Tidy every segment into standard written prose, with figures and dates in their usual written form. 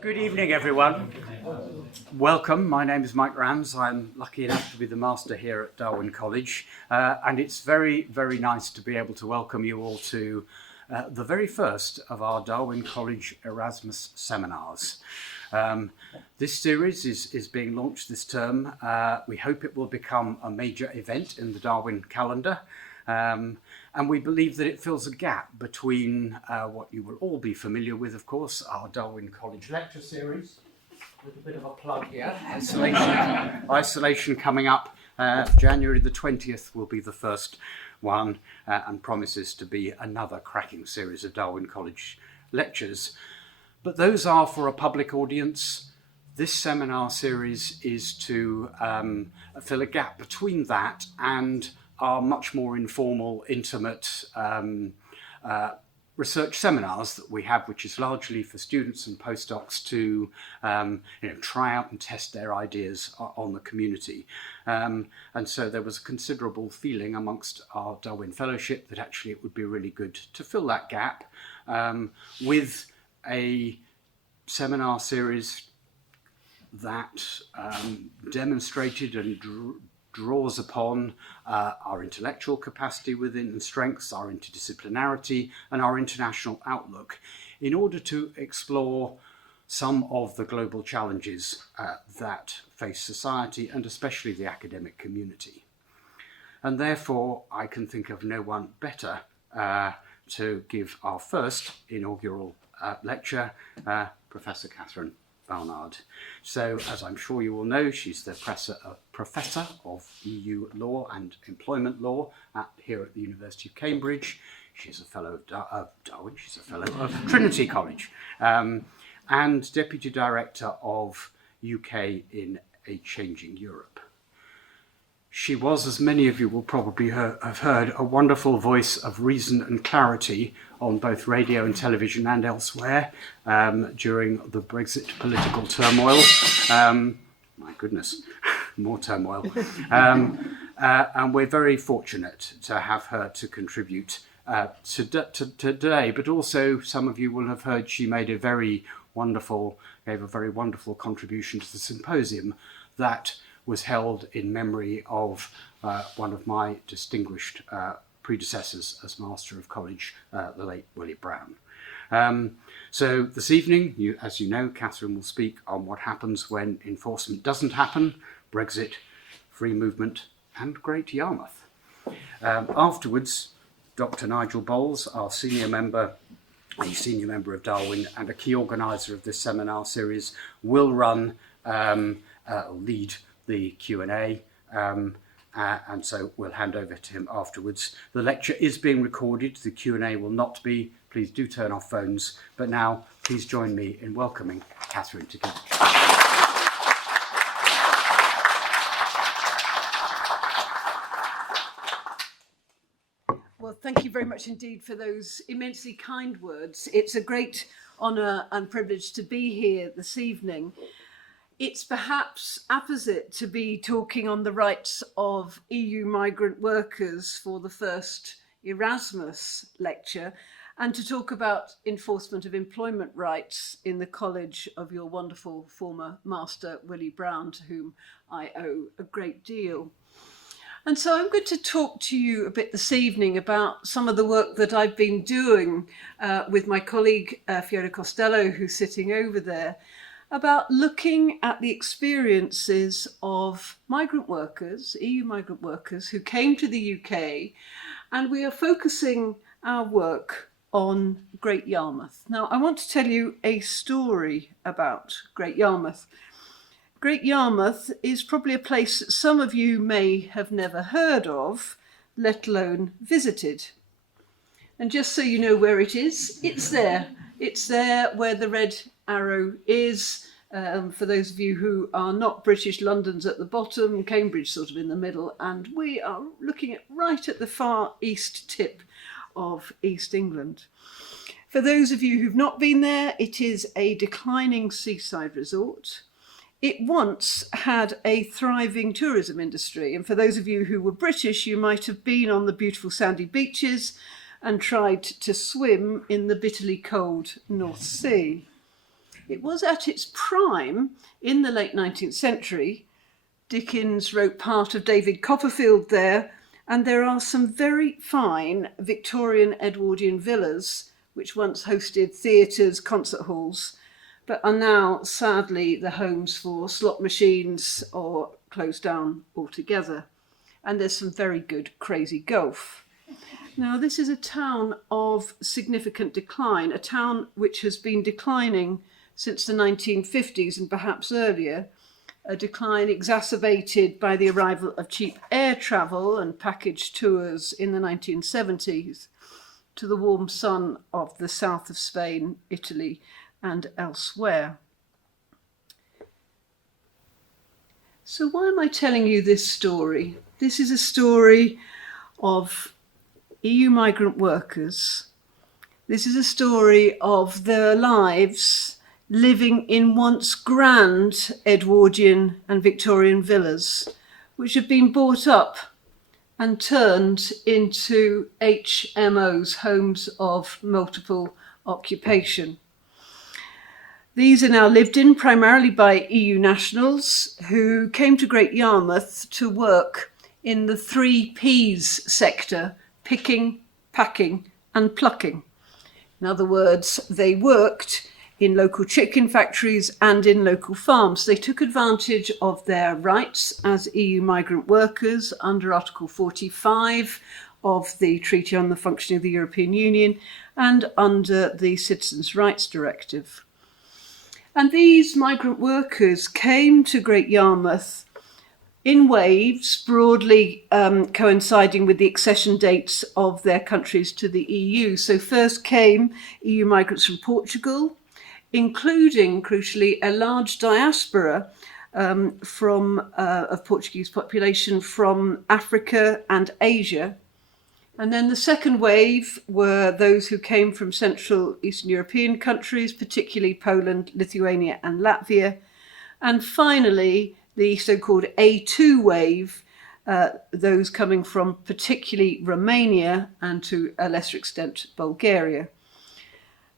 Good evening, everyone. Welcome. My name is Mike Rams. I'm lucky enough to be the master here at Darwin College, and it's very, very nice to be able to welcome you all to the very first of our Darwin College Erasmus Seminars. This series is being launched this term. We hope it will become a major event in the Darwin calendar. And we believe that it fills a gap between what you will all be familiar with, of course, our Darwin College lecture series, with a bit of a plug here, isolation coming up. January the 20th will be the first one and promises to be another cracking series of Darwin College lectures. But those are for a public audience. This seminar series is to fill a gap between that and our much more informal, intimate research seminars that we have, which is largely for students and postdocs to try out and test their ideas on the community. And so there was a considerable feeling amongst our Darwin Fellowship that actually it would be really good to fill that gap with a seminar series that demonstrated and draws upon our intellectual capacity within and strengths, our interdisciplinarity and our international outlook in order to explore some of the global challenges that face society and especially the academic community. And therefore, I can think of no one better to give our first inaugural lecture, Professor Catherine Barnard. So, as I'm sure you all know, she's the Professor of EU Law and Employment Law here at the University of Cambridge. She's a Fellow of Darwin, she's a Fellow of Trinity College, and Deputy Director of UK in a Changing Europe. She was, as many of you will probably have heard, a wonderful voice of reason and clarity on both radio and television and elsewhere during the Brexit political turmoil. My goodness, more turmoil. And we're very fortunate to have her to contribute to today, but also some of you will have heard she made gave a very wonderful contribution to the symposium that was held in memory of one of my distinguished predecessors as Master of College, the late Willie Brown. So this evening, as you know, Catherine will speak on what happens when enforcement doesn't happen, Brexit, free movement, and Great Yarmouth. Afterwards, Dr. Nigel Bowles, a senior member of Darwin and a key organiser of this seminar series, will lead the Q&A, and so we'll hand over to him afterwards. The lecture is being recorded, the Q&A will not be. Please do turn off phones, but now please join me in welcoming Catherine to give. Well, thank you very much indeed for those immensely kind words. It's a great honour and privilege to be here this evening. It's perhaps apposite to be talking on the rights of EU migrant workers for the first Erasmus lecture and to talk about enforcement of employment rights in the college of your wonderful former master, Willie Brown, to whom I owe a great deal. And so I'm going to talk to you a bit this evening about some of the work that I've been doing with my colleague Fiona Costello, who's sitting over there, about looking at the experiences of migrant workers, EU migrant workers who came to the UK, and we are focusing our work on Great Yarmouth. Now, I want to tell you a story about Great Yarmouth. Great Yarmouth is probably a place that some of you may have never heard of, let alone visited. And just so you know where it is, it's there. It's there where the red arrow is. For those of you who are not British, London's at the bottom, Cambridge sort of in the middle, and we are looking at right at the far east tip of East England. For those of you who've not been there, it is a declining seaside resort. It once had a thriving tourism industry, and for those of you who were British, you might have been on the beautiful sandy beaches and tried to swim in the bitterly cold North Sea. It was at its prime in the late 19th century. Dickens wrote part of David Copperfield there, and there are some very fine Victorian Edwardian villas which once hosted theatres, concert halls, but are now sadly the homes for slot machines or closed down altogether. And there's some very good crazy golf. Now, this is a town of significant decline, a town which has been declining since the 1950s and perhaps earlier, a decline exacerbated by the arrival of cheap air travel and package tours in the 1970s to the warm sun of the south of Spain, Italy, and elsewhere. So why am I telling you this story? This is a story of EU migrant workers. This is a story of their lives living in once grand Edwardian and Victorian villas, which have been bought up and turned into HMOs, homes of multiple occupation. These are now lived in primarily by EU nationals who came to Great Yarmouth to work in the 3 Ps sector: picking, packing and plucking. In other words, they worked in local chicken factories and in local farms. They took advantage of their rights as EU migrant workers under Article 45 of the Treaty on the Functioning of the European Union and under the Citizens' Rights Directive. And these migrant workers came to Great Yarmouth in waves, broadly coinciding with the accession dates of their countries to the EU. So first came EU migrants from Portugal, including, crucially, a large diaspora of Portuguese population from Africa and Asia. And then the second wave were those who came from Central Eastern European countries, particularly Poland, Lithuania and Latvia. And finally, the so-called A2 wave, those coming from particularly Romania and to a lesser extent Bulgaria.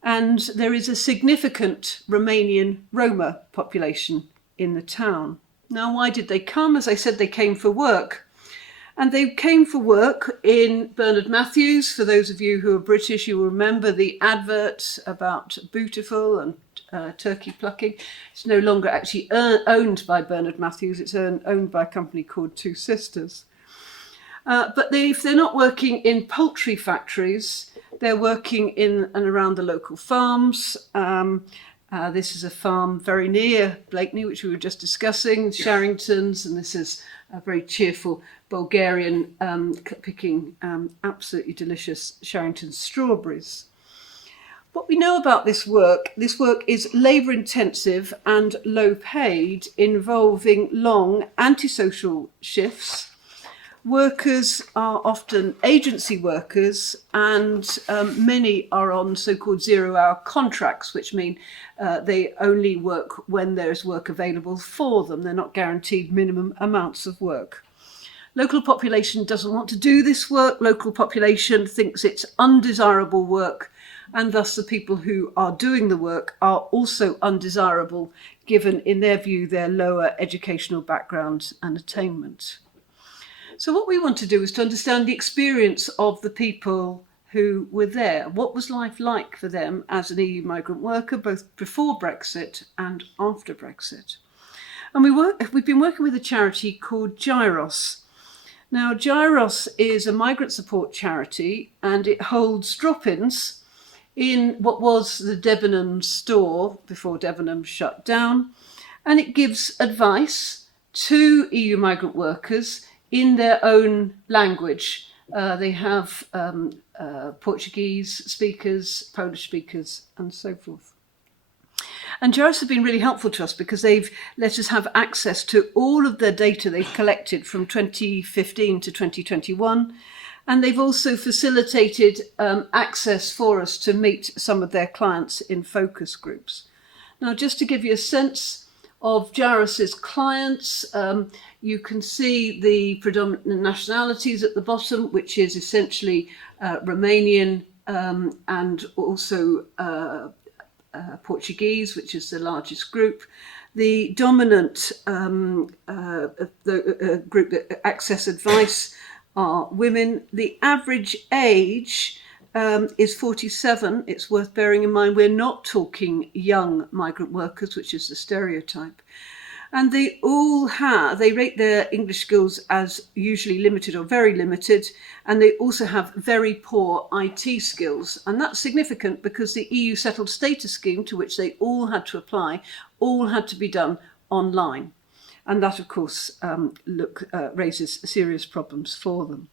And there is a significant Romanian Roma population in the town. Now, why did they come? As I said, they came for work. And they came for work in Bernard Matthews. For those of you who are British, you will remember the advert about Bootiful and turkey plucking. It's no longer actually owned by Bernard Matthews. It's owned by a company called Two Sisters. But if they're not working in poultry factories, they're working in and around the local farms. This is a farm very near Blakeney, which we were just discussing, Sharringtons, and this is a very cheerful Bulgarian picking absolutely delicious Sharrington strawberries. What we know about this work is labour intensive and low paid, involving long antisocial shifts. Workers are often agency workers, and many are on so-called 0-hour contracts, which mean they only work when there's work available for them. They're not guaranteed minimum amounts of work. Local population doesn't want to do this work. Local population thinks it's undesirable work, and thus the people who are doing the work are also undesirable, given, in their view, their lower educational backgrounds and attainment. So what we want to do is to understand the experience of the people who were there. What was life like for them as an EU migrant worker, both before Brexit and after Brexit? And we've been working with a charity called Gyros. Now, Gyros is a migrant support charity, and it holds drop-ins in what was the Debenham store before Debenham shut down, and it gives advice to EU migrant workers in their own language. They have Portuguese speakers, Polish speakers, and so forth. And Gyros have been really helpful to us because they've let us have access to all of their data they've collected from 2015 to 2021. And they've also facilitated access for us to meet some of their clients in focus groups. Now, just to give you a sense of Gyros's clients, you can see the predominant nationalities at the bottom, which is essentially Romanian and also Portuguese, which is the largest group. The dominant group that access advice are women. The average age is 47. It's worth bearing in mind we're not talking young migrant workers, which is the stereotype. And they rate their English skills as usually limited or very limited, and they also have very poor IT skills. And that's significant because the EU settled status scheme to which they all had to apply, all had to be done online. And that, of course, raises serious problems for them.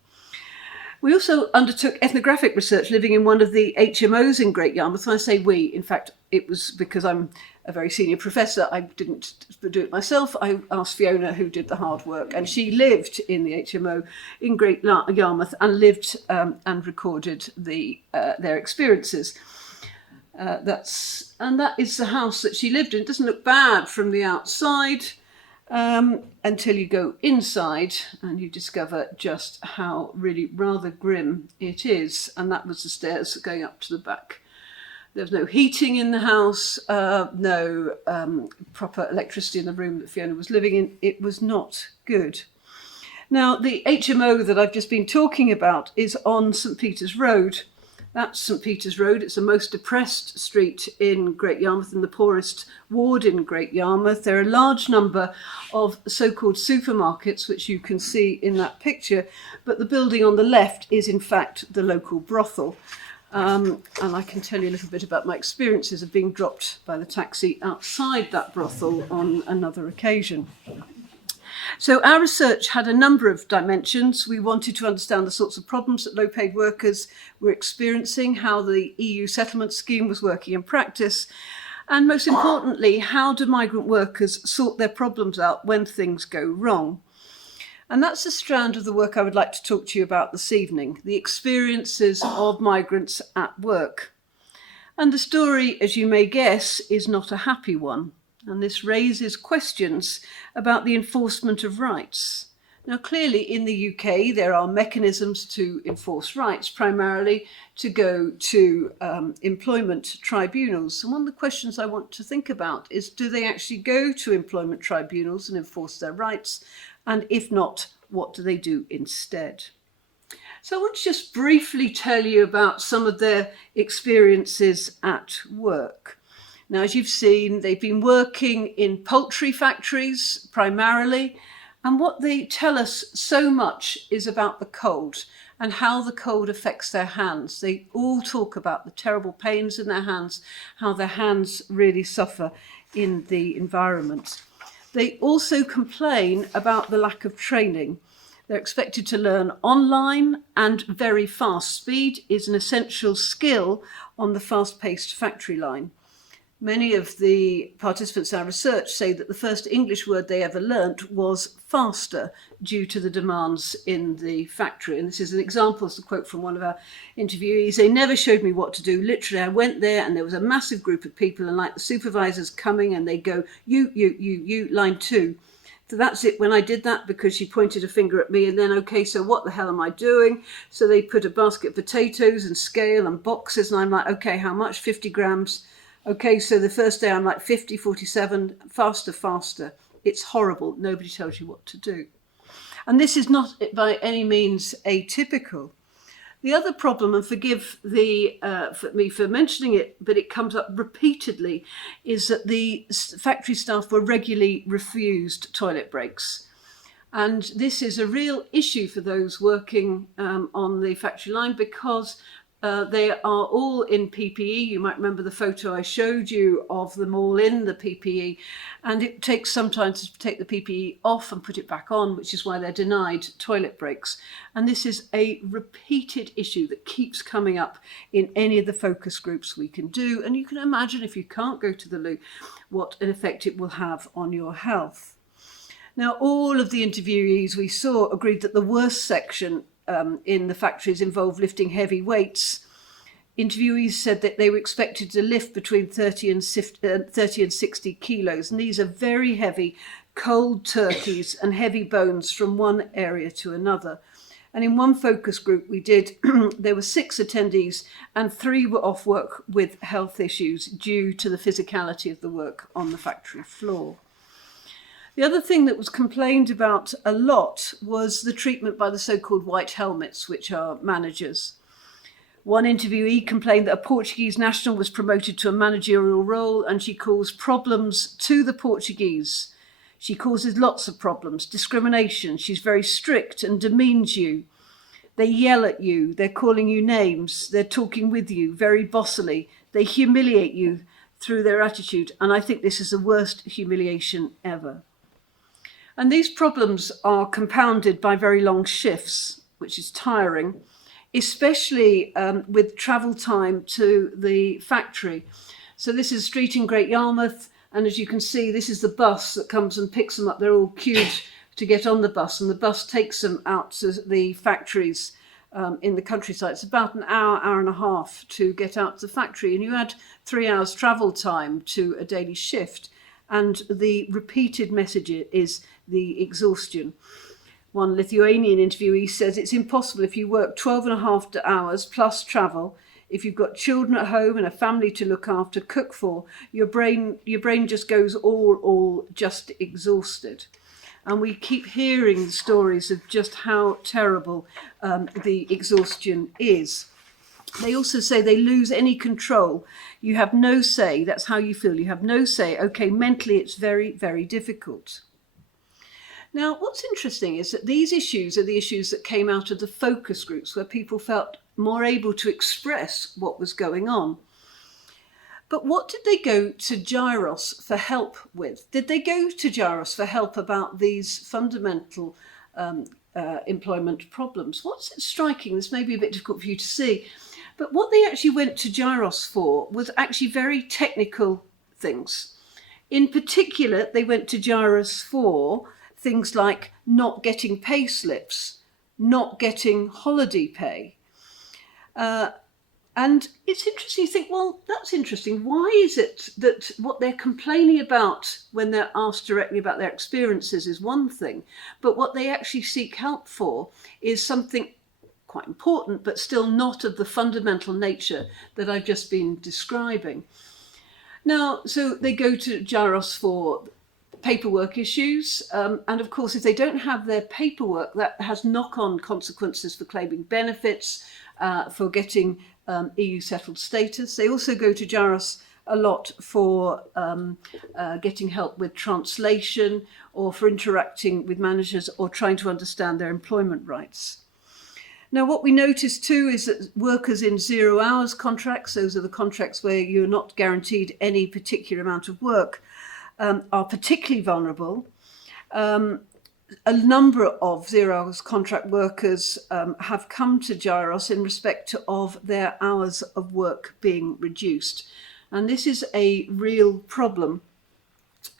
We also undertook ethnographic research living in one of the HMOs in Great Yarmouth. When I say we, in fact, it was because I'm a very senior professor. I didn't do it myself. I asked Fiona, who did the hard work, and she lived in the HMO in Great Yarmouth and lived and recorded their experiences. That is the house that she lived in. It doesn't look bad from the outside. Until you go inside and you discover just how really rather grim it is. And that was the stairs going up to the back. There was no heating in the house, no proper electricity in the room that Fiona was living in. It was not good. Now, the HMO that I've just been talking about is on St. Peter's Road. That's St. Peter's Road. It's the most depressed street in Great Yarmouth and the poorest ward in Great Yarmouth. There are a large number of so-called supermarkets, which you can see in that picture, but the building on the left is in fact the local brothel. And I can tell you a little bit about my experiences of being dropped by the taxi outside that brothel on another occasion. So our research had a number of dimensions. We wanted to understand the sorts of problems that low-paid workers were experiencing, how the EU settlement scheme was working in practice, and most importantly, how do migrant workers sort their problems out when things go wrong? And that's the strand of the work I would like to talk to you about this evening, the experiences of migrants at work. And the story, as you may guess, is not a happy one. And this raises questions about the enforcement of rights. Now, clearly in the UK, there are mechanisms to enforce rights, primarily to go to employment tribunals. And one of the questions I want to think about is, do they actually go to employment tribunals and enforce their rights? And if not, what do they do instead? So I want to just briefly tell you about some of their experiences at work. Now, as you've seen, they've been working in poultry factories primarily, and what they tell us so much is about the cold and how the cold affects their hands. They all talk about the terrible pains in their hands, how their hands really suffer in the environment. They also complain about the lack of training. They're expected to learn online, and very fast. Speed is an essential skill on the fast-paced factory line. Many of the participants in our research say that the first English word they ever learnt was faster due to the demands in the factory. And this is an example, it's a quote from one of our interviewees. They never showed me what to do. Literally, I went there and there was a massive group of people, and like the supervisors coming and they go, you, line 2. So that's it. When I did that, because she pointed a finger at me, and then, okay, so what the hell am I doing? So they put a basket of potatoes and scale and boxes, and I'm like, okay, how much? 50 grams. Okay, so the first day I'm like 50, 47, faster. It's horrible. Nobody tells you what to do. And this is not by any means atypical. The other problem, and forgive me for mentioning it, but it comes up repeatedly, is that the factory staff were regularly refused toilet breaks. And this is a real issue for those working on the factory line, because they are all in PPE. You might remember the photo I showed you of them all in the PPE, and it takes some time to take the PPE off and put it back on, which is why they're denied toilet breaks. And this is a repeated issue that keeps coming up in any of the focus groups we can do. And you can imagine, if you can't go to the loo, what an effect it will have on your health. Now, all of the interviewees we saw agreed that the worst section in the factories involved lifting heavy weights. Interviewees said that they were expected to lift between 30 and 60 kilos, and these are very heavy cold turkeys and heavy bones from one area to another. And in one focus group we did, there were 6 attendees and 3 were off work with health issues due to the physicality of the work on the factory floor. The other thing that was complained about a lot was the treatment by the so-called white helmets, which are managers. One interviewee complained that a Portuguese national was promoted to a managerial role and she caused problems to the Portuguese. She causes lots of problems, discrimination. She's very strict and demeans you. They yell at you. They're calling you names. They're talking with you very bossily. They humiliate you through their attitude. And I think this is the worst humiliation ever. And these problems are compounded by very long shifts, which is tiring, especially with travel time to the factory. So this is a street in Great Yarmouth. And as you can see, this is the bus that comes and picks them up. They're all queued to get on the bus, and the bus takes them out to the factories in the countryside. It's about an hour, hour and a half to get out to the factory. And you add 3 hours travel time to a daily shift. And the repeated message is the exhaustion. One Lithuanian interviewee says it's impossible if you work 12 and a half hours plus travel. If you've got children at home and a family to look after, cook for, your brain just goes all just exhausted. And we keep hearing stories of just how terrible the exhaustion is. They also say they lose any control. You have no say. That's how you feel. You have no say. Okay, mentally it's very, very difficult. Now, what's interesting is that these issues are the issues that came out of the focus groups where people felt more able to express what was going on. But what did they go to Gyros for help with? Did they go to Gyros for help about these fundamental employment problems? What's striking, this may be a bit difficult for you to see, but what they actually went to Gyros for was actually very technical things. In particular, they went to Gyros for things like not getting pay slips, not getting holiday pay. And it's interesting to think, well, that's interesting. Why is it that what they're complaining about when they're asked directly about their experiences is one thing, but what they actually seek help for is something quite important, but still not of the fundamental nature that I've just been describing. Now, so they go to Gyros for paperwork issues, and of course if they don't have their paperwork, that has knock-on consequences for claiming benefits, for getting EU settled status. They also go to Gyros a lot for getting help with translation or for interacting with managers or trying to understand their employment rights. Now, what we notice too is that workers in 0 hours contracts, those are the contracts where you're not guaranteed any particular amount of work, are particularly vulnerable. A number of 0 hours contract workers have come to Gyros in respect of their hours of work being reduced. And this is a real problem.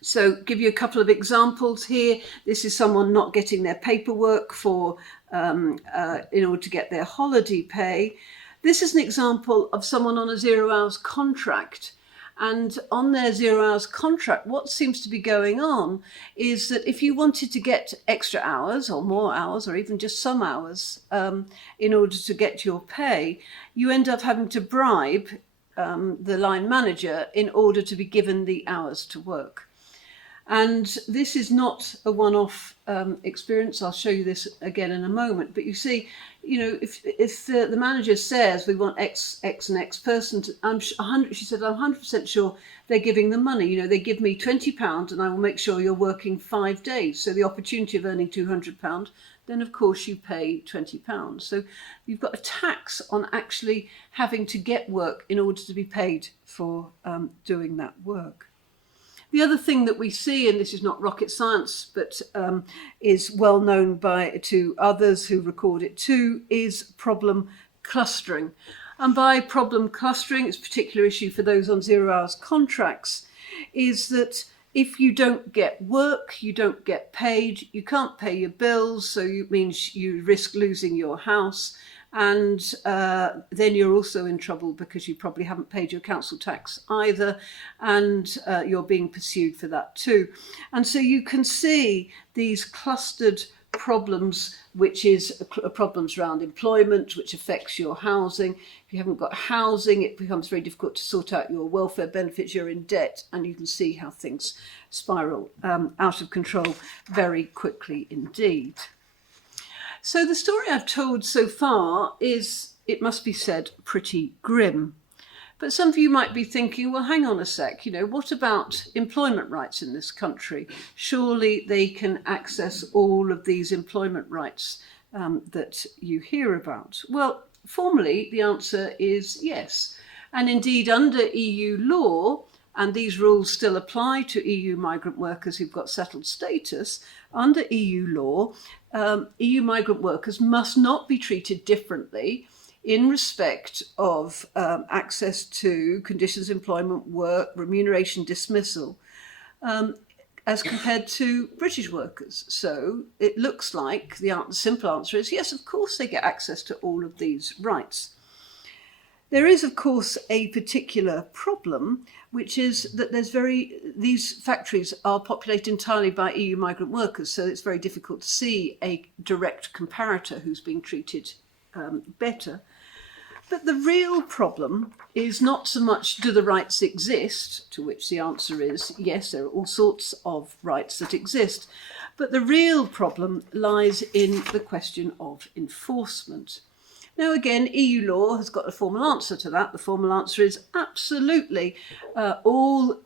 So give you a couple of examples here. This is someone not getting their paperwork for in order to get their holiday pay. This is an example of someone on a 0 hours contract. And on their 0 hours contract, what seems to be going on is that if you wanted to get extra hours or more hours or even just some hours in order to get your pay, you end up having to bribe the line manager in order to be given the hours to work. And this is not a one-off experience. I'll show you this again in a moment. But you see, you know, if the manager says we want X and X person, she said, I'm 100% sure they're giving the money. You know, they give me £20 and I will make sure you're working 5 days. So the opportunity of earning £200, then of course you pay £20. So you've got a tax on actually having to get work in order to be paid for doing that work. The other thing that we see, and this is not rocket science, but is well known to others who record it too, is problem clustering. And by problem clustering, it's a particular issue for those on 0 hours contracts, is that if you don't get work, you don't get paid, you can't pay your bills, so it means you risk losing your house. And then you're also in trouble because you probably haven't paid your council tax either, and you're being pursued for that too. And so you can see these clustered problems, which is problems around employment, which affects your housing. If you haven't got housing, it becomes very difficult to sort out your welfare benefits, you're in debt, and you can see how things spiral out of control very quickly indeed. So the story I've told so far is, it must be said, pretty grim. But some of you might be thinking, well, hang on a sec, what about employment rights in this country? Surely they can access all of these employment rights that you hear about. Well, formally, the answer is yes. And indeed, under EU law, and these rules still apply to EU migrant workers who've got settled status, under EU law, EU migrant workers must not be treated differently in respect of access to conditions of employment, work, remuneration, dismissal, as compared to British workers. So it looks like the simple answer is yes, of course they get access to all of these rights. There is, of course, a particular problem, which is that these factories are populated entirely by EU migrant workers, so it's very difficult to see a direct comparator who's being treated better. But the real problem is not so much do the rights exist, to which the answer is yes, there are all sorts of rights that exist, but the real problem lies in the question of enforcement. Now again, EU law has got a formal answer to that. The formal answer is absolutely all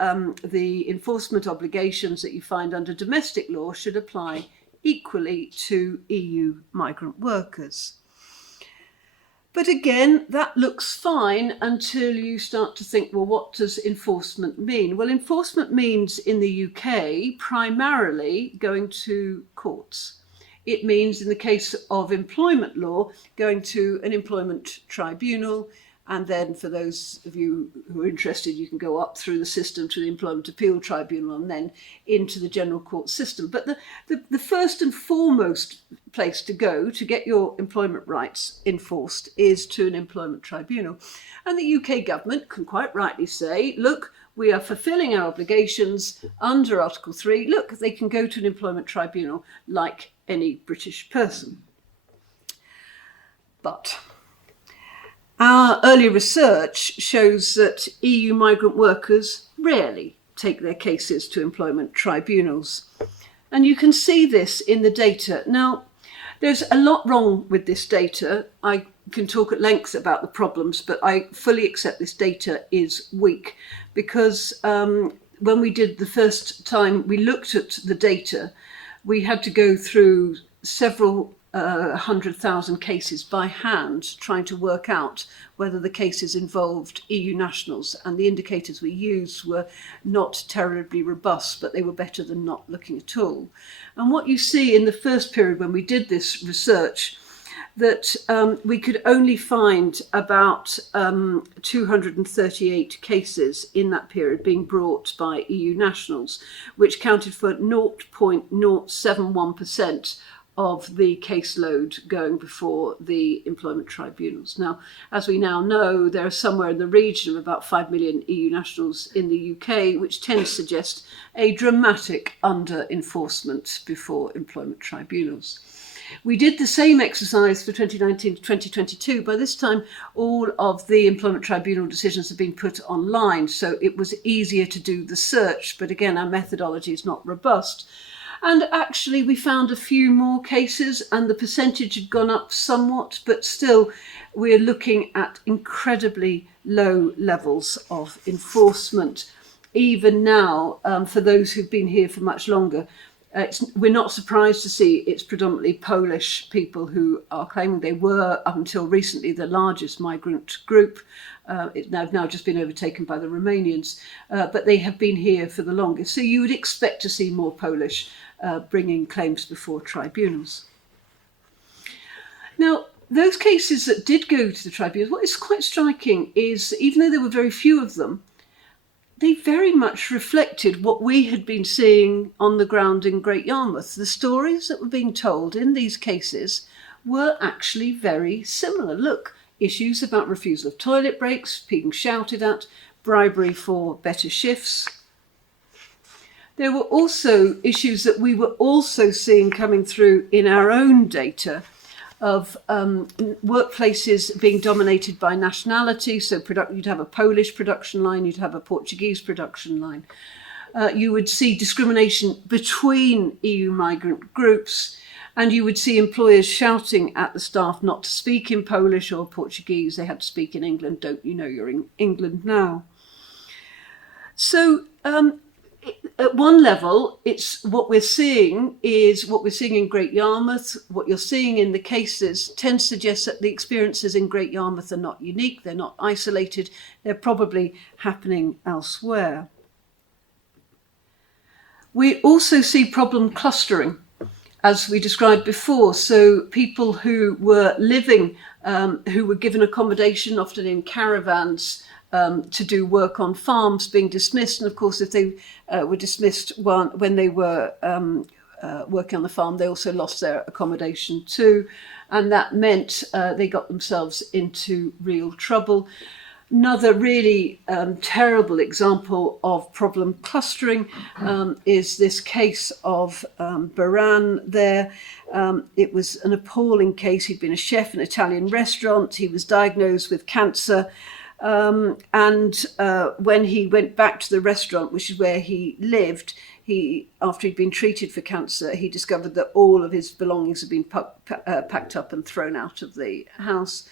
the enforcement obligations that you find under domestic law should apply equally to EU migrant workers. But again, that looks fine until you start to think, well, what does enforcement mean? Well, enforcement means in the UK primarily going to courts. It means in the case of employment law, going to an employment tribunal. And then for those of you who are interested, you can go up through the system to the Employment Appeal Tribunal and then into the general court system. But the first and foremost place to go to get your employment rights enforced is to an employment tribunal. And the UK government can quite rightly say, look, we are fulfilling our obligations under Article 3. Look, they can go to an employment tribunal like any British person. But our early research shows that EU migrant workers rarely take their cases to employment tribunals. And you can see this in the data. Now, there's a lot wrong with this data. I can talk at length about the problems, but I fully accept this data is weak because when we did the first time we looked at the data, we had to go through several 100,000 cases by hand, trying to work out whether the cases involved EU nationals, and the indicators we used were not terribly robust, but they were better than not looking at all. And what you see in the first period when we did this research, that we could only find about 238 cases in that period being brought by EU nationals, which counted for 0.071% of the caseload going before the employment tribunals. Now, as we now know, there are somewhere in the region of about 5 million EU nationals in the UK, which tends to suggest a dramatic under-enforcement before employment tribunals. We did the same exercise for 2019 to 2022. By this time, all of the employment tribunal decisions have been put online, so it was easier to do the search. But again, our methodology is not robust. And actually, we found a few more cases and the percentage had gone up somewhat, but still we're looking at incredibly low levels of enforcement. Even now, for those who've been here for much longer, we're not surprised to see it's predominantly Polish people who are claiming they were, up until recently, the largest migrant group. It's now just been overtaken by the Romanians, but they have been here for the longest. So you would expect to see more Polish bringing claims before tribunals. Now, those cases that did go to the tribunals, what is quite striking is, even though there were very few of them, they very much reflected what we had been seeing on the ground in Great Yarmouth. The stories that were being told in these cases were actually very similar. Look, issues about refusal of toilet breaks, being shouted at, bribery for better shifts. There were also issues that we were also seeing coming through in our own data of workplaces being dominated by nationality. So you'd have a Polish production line, you'd have a Portuguese production line. You would see discrimination between EU migrant groups, and you would see employers shouting at the staff not to speak in Polish or Portuguese. They had to speak in England. Don't you know you're in England now? So at one level, it's what we're seeing in Great Yarmouth. What you're seeing in the cases tends to suggest that the experiences in Great Yarmouth are not unique. They're not isolated. They're probably happening elsewhere. We also see problem clustering, as we described before. So people who were living, who were given accommodation, often in caravans, to do work on farms, being dismissed. And of course, if they were dismissed when they were working on the farm, they also lost their accommodation too. And that meant they got themselves into real trouble. Another really terrible example of problem clustering is this case of Baran there. It was an appalling case. He'd been a chef in an Italian restaurant. He was diagnosed with cancer. And when he went back to the restaurant, which is where he lived, after he'd been treated for cancer, he discovered that all of his belongings had been packed up and thrown out of the house.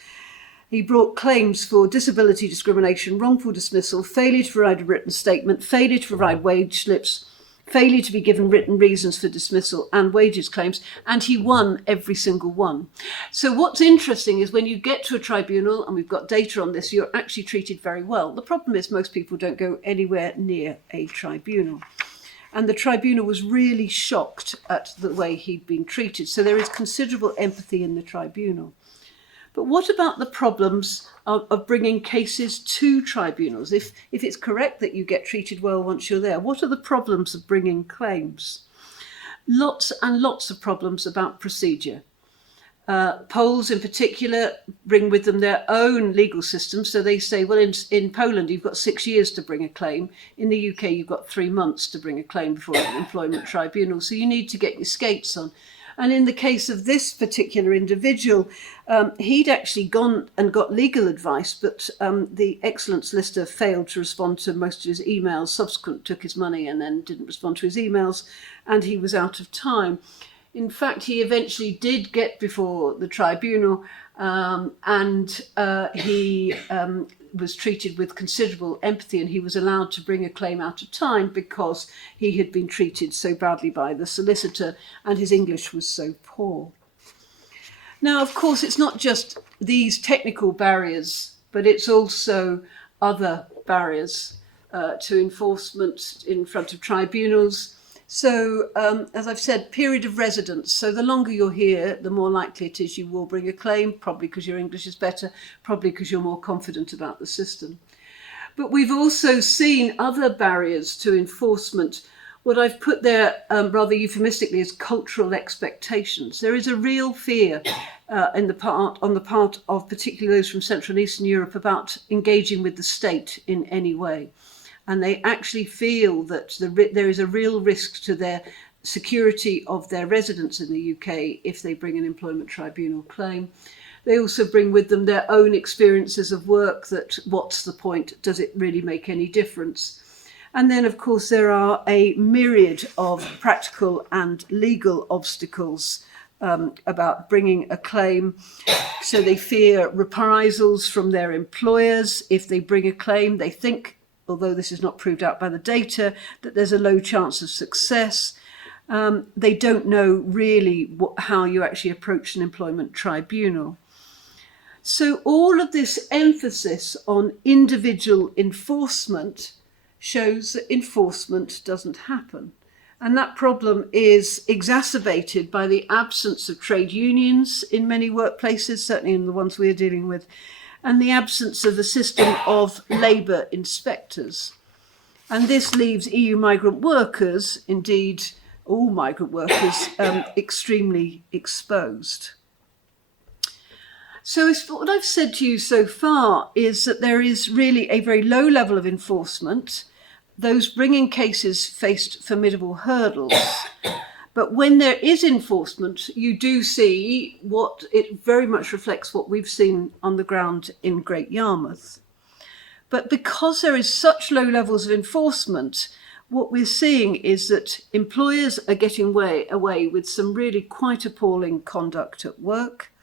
He brought claims for disability discrimination, wrongful dismissal, failure to provide a written statement, failure to provide wage slips, failure to be given written reasons for dismissal and wages claims, and he won every single one. So what's interesting is when you get to a tribunal, and we've got data on this, you're actually treated very well. The problem is most people don't go anywhere near a tribunal. And the tribunal was really shocked at the way he'd been treated. So there is considerable empathy in the tribunal. But what about the problems of bringing cases to tribunals? If it's correct that you get treated well once you're there, what are the problems of bringing claims? Lots and lots of problems about procedure. Poles in particular bring with them their own legal system. So they say, well, in Poland, you've got 6 years to bring a claim. In the UK, you've got 3 months to bring a claim before an employment tribunal. So you need to get your skates on. And in the case of this particular individual, he'd actually gone and got legal advice, but the excellence lister failed to respond to most of his emails, subsequently took his money and then didn't respond to his emails, and he was out of time. In fact, he eventually did get before the tribunal, and he was treated with considerable empathy, and he was allowed to bring a claim out of time because he had been treated so badly by the solicitor and his English was so poor. Now, of course, it's not just these technical barriers, but it's also other barriers to enforcement in front of tribunals. So, as I've said, period of residence. So the longer you're here, the more likely it is you will bring a claim, probably because your English is better, probably because you're more confident about the system. But we've also seen other barriers to enforcement. What I've put there rather euphemistically is cultural expectations. There is a real fear on the part of particularly those from Central and Eastern Europe about engaging with the state in any way. And they actually feel that there is a real risk to their security of their residence in the UK if they bring an employment tribunal claim. They also bring with them their own experiences of work, that what's the point? Does it really make any difference? And then, of course, there are a myriad of practical and legal obstacles about bringing a claim. So they fear reprisals from their employers if they bring a claim. They think, although this is not proved out by the data, that there's a low chance of success. They don't know really how you actually approach an employment tribunal. So all of this emphasis on individual enforcement shows that enforcement doesn't happen. And that problem is exacerbated by the absence of trade unions in many workplaces, certainly in the ones we're dealing with, and the absence of a system of labour inspectors. And this leaves EU migrant workers, indeed all migrant workers, extremely exposed. So what I've said to you so far is that there is really a very low level of enforcement. those bringing cases faced formidable hurdles. But when there is enforcement, you do see what it very much reflects what we've seen on the ground in Great Yarmouth. But because there is such low levels of enforcement, what we're seeing is that employers are getting away with some really quite appalling conduct at work.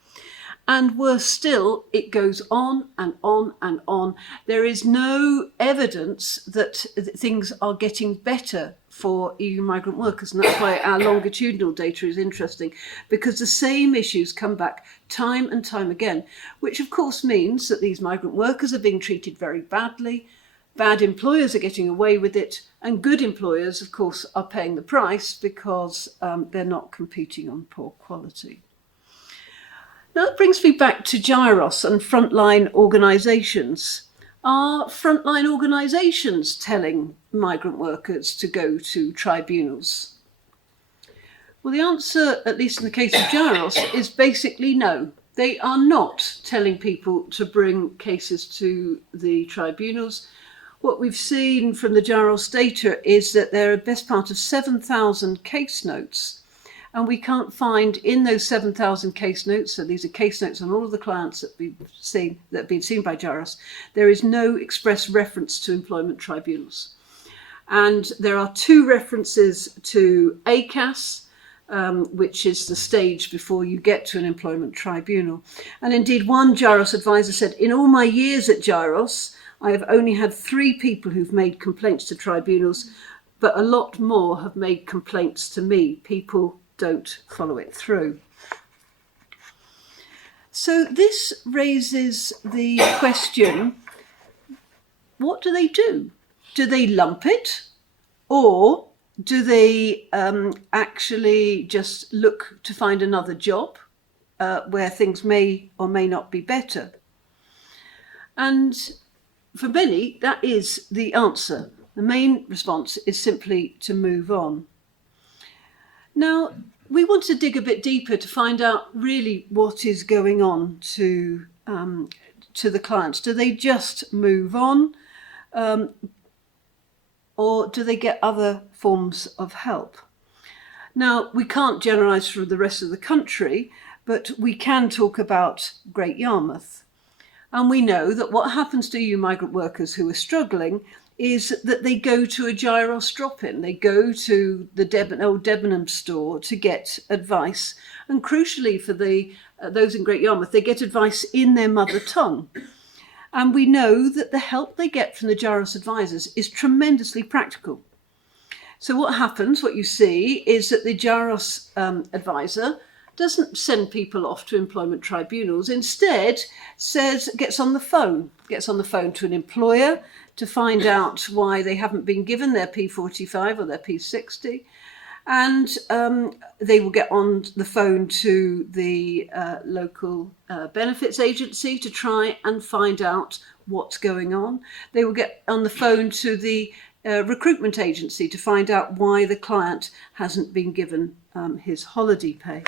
And worse still, it goes on and on and on. There is no evidence that things are getting better for EU migrant workers. And that's why our longitudinal data is interesting, because the same issues come back time and time again, which of course means that these migrant workers are being treated very badly. Bad employers are getting away with it, and good employers, of course, are paying the price because they're not competing on poor quality. Now that brings me back to Gyros and frontline organisations. Are frontline organisations telling migrant workers to go to tribunals? Well, the answer, at least in the case of Gyros, is basically no. They are not telling people to bring cases to the tribunals. What we've seen from the Gyros data is that there are the best part of 7,000 case notes. And we can't find in those 7,000 case notes, so these are case notes on all of the clients that have been seen by Gyros, there is no express reference to employment tribunals. And there are 2 references to ACAS, which is the stage before you get to an employment tribunal. And indeed, one Gyros advisor said, in all my years at Gyros, I have only had 3 people who've made complaints to tribunals, but a lot more have made complaints to me. People don't follow it through. So this raises the question, what do they do? Do they lump it, or do they actually just look to find another job where things may or may not be better? And for many, that is the answer. The main response is simply to move on. Now, we want to dig a bit deeper to find out really what is going on to the clients. Do they just move on, or do they get other forms of help? Now, we can't generalise for the rest of the country, but we can talk about Great Yarmouth. And we know that what happens to EU migrant workers who are struggling is that they go to a Gyros drop-in. They go to the old Debenham store to get advice. And crucially for those in Great Yarmouth, they get advice in their mother tongue. And we know that the help they get from the Gyros advisors is tremendously practical. So what happens, what you see, is that the Gyros advisor doesn't send people off to employment tribunals, instead gets on the phone to an employer to find out why they haven't been given their P45 or their P60. And they will get on the phone to the local benefits agency to try and find out what's going on. They will get on the phone to the recruitment agency to find out why the client hasn't been given his holiday pay.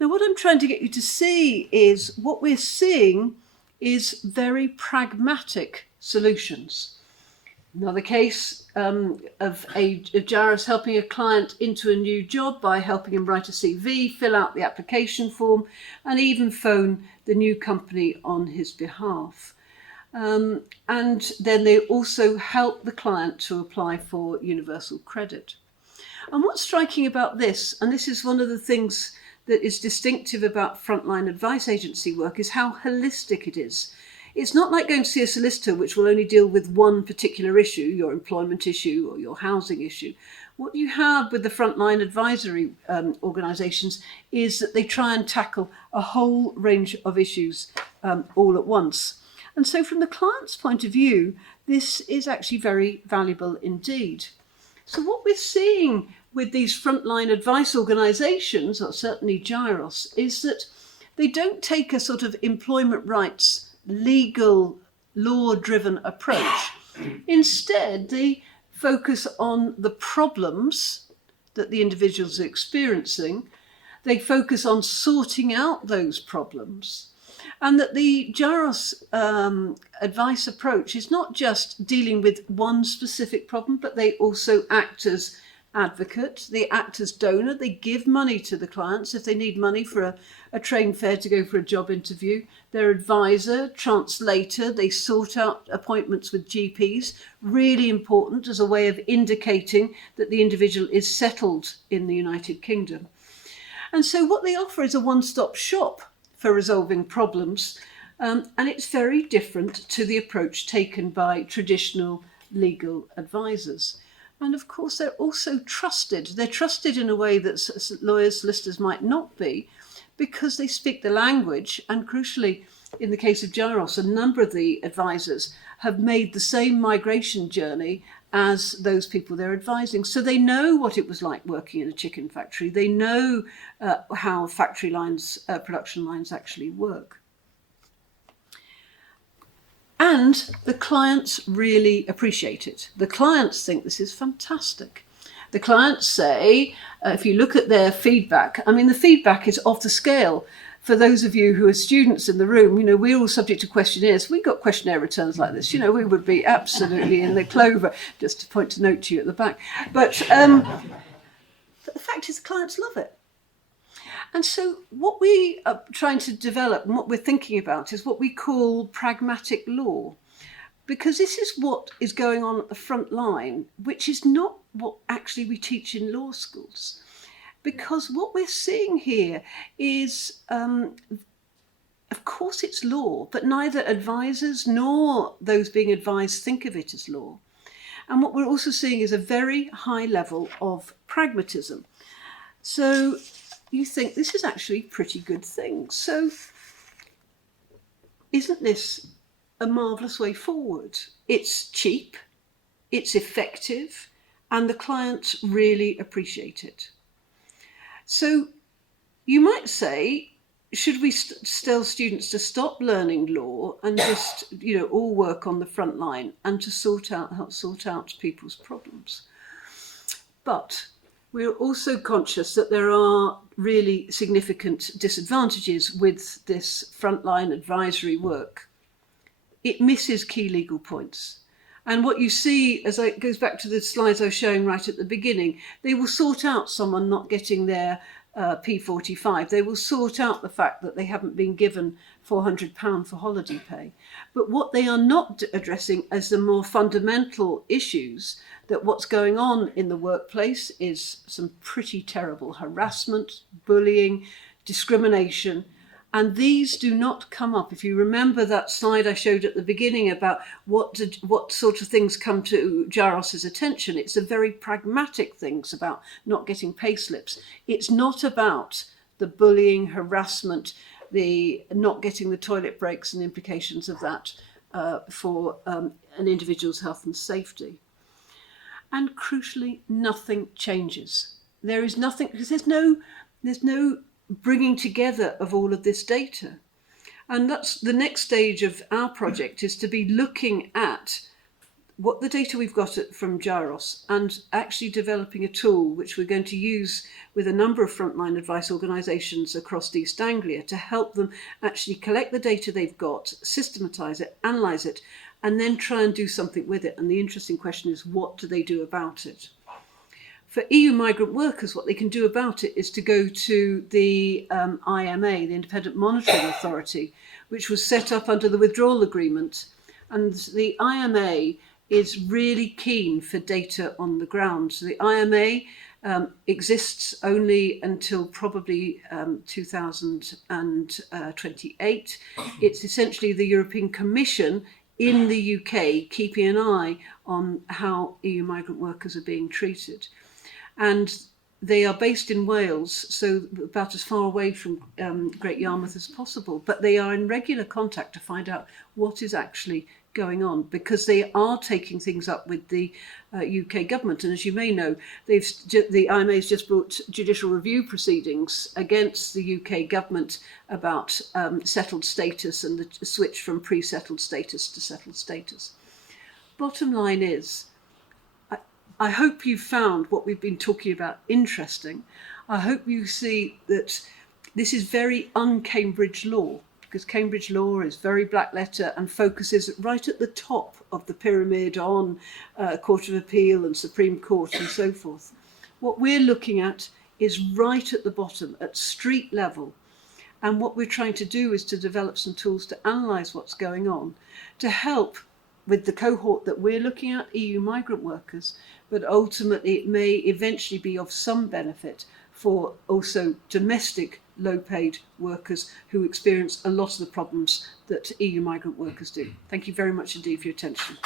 Now, what I'm trying to get you to see is what we're seeing is very pragmatic solutions. Another case of Gyros helping a client into a new job by helping him write a CV, fill out the application form, and even phone the new company on his behalf. And then they also help the client to apply for universal credit. And what's striking about this, and this is one of the things that is distinctive about frontline advice agency work, is how holistic it is. It's not like going to see a solicitor which will only deal with one particular issue, your employment issue or your housing issue. What you have with the frontline advisory organisations is that they try and tackle a whole range of issues all at once. And so from the client's point of view, this is actually very valuable indeed. So what we're seeing with these frontline advice organisations, or certainly Gyros, is that they don't take a sort of employment rights, legal, law-driven approach. Instead, they focus on the problems that the individuals are experiencing. They focus on sorting out those problems. And that the Jaros advice approach is not just dealing with one specific problem, but they also act as advocate, they act as donor, they give money to the clients if they need money for a train fare to go for a job interview. They're advisor, translator, they sort out appointments with GPs, really important as a way of indicating that the individual is settled in the United Kingdom. And so what they offer is a one-stop shop for resolving problems, and it's very different to the approach taken by traditional legal advisors. And of course, they're also trusted. They're trusted in a way that lawyers, solicitors might not be, because they speak the language. And crucially, in the case of Jaros, a number of the advisors have made the same migration journey as those people they're advising. So they know what it was like working in a chicken factory. They know how factory lines, production lines actually work. And the clients really appreciate it. The clients think this is fantastic. The clients say, if you look at their feedback, I mean, the feedback is off the scale. For those of you who are students in the room, you know, we're all subject to questionnaires. We got questionnaire returns like this. You know, we would be absolutely in the clover, just to point a note to you at the back. But the fact is the clients love it. And so what we are trying to develop and what we're thinking about is what we call pragmatic law, because this is what is going on at the front line, which is not what actually we teach in law schools. Because what we're seeing here is, of course it's law, but neither advisors nor those being advised think of it as law. And what we're also seeing is a very high level of pragmatism. So you think this is actually a pretty good thing. So isn't this a marvellous way forward? It's cheap, it's effective, and the clients really appreciate it. So you might say, should we tell students to stop learning law and just, you know, all work on the front line and to help sort out people's problems? But we're also conscious that there are really significant disadvantages with this frontline advisory work. It misses key legal points. And what you see, as it goes back to the slides I was showing right at the beginning, they will sort out someone not getting their P45. They will sort out the fact that they haven't been given £400 for holiday pay. But what they are not addressing as the more fundamental issues, that what's going on in the workplace is some pretty terrible harassment, bullying, discrimination. And these do not come up. If you remember that slide I showed at the beginning about what sort of things come to Jaros's attention, it's the very pragmatic things about not getting pay slips. It's not about the bullying, harassment, the not getting the toilet breaks and implications of that for an individual's health and safety. And crucially, nothing changes. There is nothing, because there's no bringing together of all of this data. And that's the next stage of our project, is to be looking at what the data we've got from Jaros and actually developing a tool which we're going to use with a number of frontline advice organisations across East Anglia to help them actually collect the data they've got, systematise it, analyse it, and then try and do something with it. And the interesting question is, what do they do about it? For EU migrant workers, what they can do about it is to go to the IMA, the Independent Monitoring Authority, which was set up under the withdrawal agreement. And the IMA is really keen for data on the ground. So the IMA exists only until probably 2028. It's essentially the European Commission in the UK keeping an eye on how EU migrant workers are being treated. And they are based in Wales, so about as far away from Great Yarmouth as possible, but they are in regular contact to find out what is actually going on, because they are taking things up with the UK government. And as you may know, the IMA has just brought judicial review proceedings against the UK government about settled status and the switch from pre-settled status to settled status. Bottom line is, I hope you found what we've been talking about interesting. I hope you see that this is very un-Cambridge law, because Cambridge law is very black letter and focuses right at the top of the pyramid on Court of Appeal and Supreme Court and so forth. What we're looking at is right at the bottom, at street level. And what we're trying to do is to develop some tools to analyse what's going on, to help with the cohort that we're looking at, EU migrant workers, but ultimately it may eventually be of some benefit for also domestic low-paid workers who experience a lot of the problems that EU migrant workers do. Thank you very much indeed for your attention.